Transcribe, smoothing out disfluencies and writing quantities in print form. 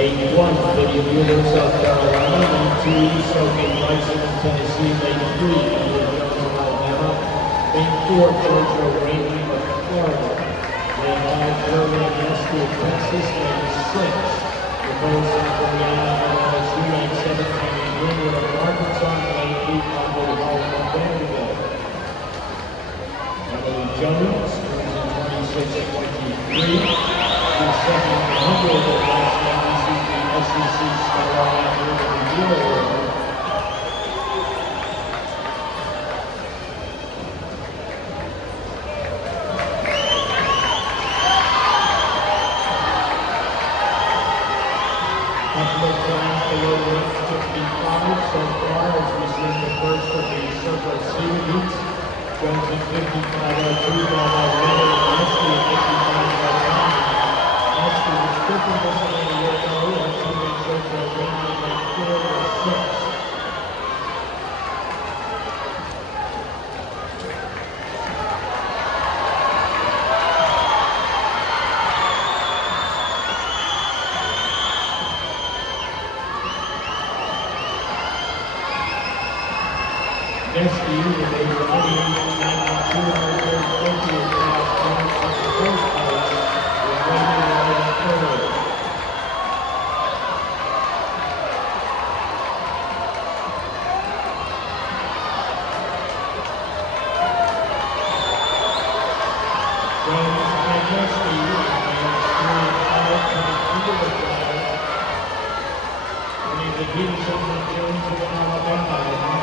Lane 1, Lydia Mueller, South Carolina. Lane 2, Sophie Bryson, Tennessee. Lane 3, Leah Jones, Alabama. Lane 4, Georgia Rainey of Florida. Lane 5, Jeremy Nesty of Texas. Lane 6, Nicole Santariana of LSU. Lane 7, Amy Greenwood of Arkansas. Lane 8, Margaret Hall of Vanderbilt. Emily Jones, cruising 26-23. The second 100 of last night received the SEC Scholar Athlete of the Year award. Buffalo Brown below rank 55 so far has received the first of the Circle Cedar Heats. Jones at 55.02, while Renner Nesty at 55.9. Nesty was quicker than a year ago, and teammate Georgia Rainey at 4 or 6. Nesty with a 28.92 on the third 20th pass, Jones at the first place, with Rainey at third. Jones and Nesty with 3.5 to the drive. And the Peterson and Jones of Alabama.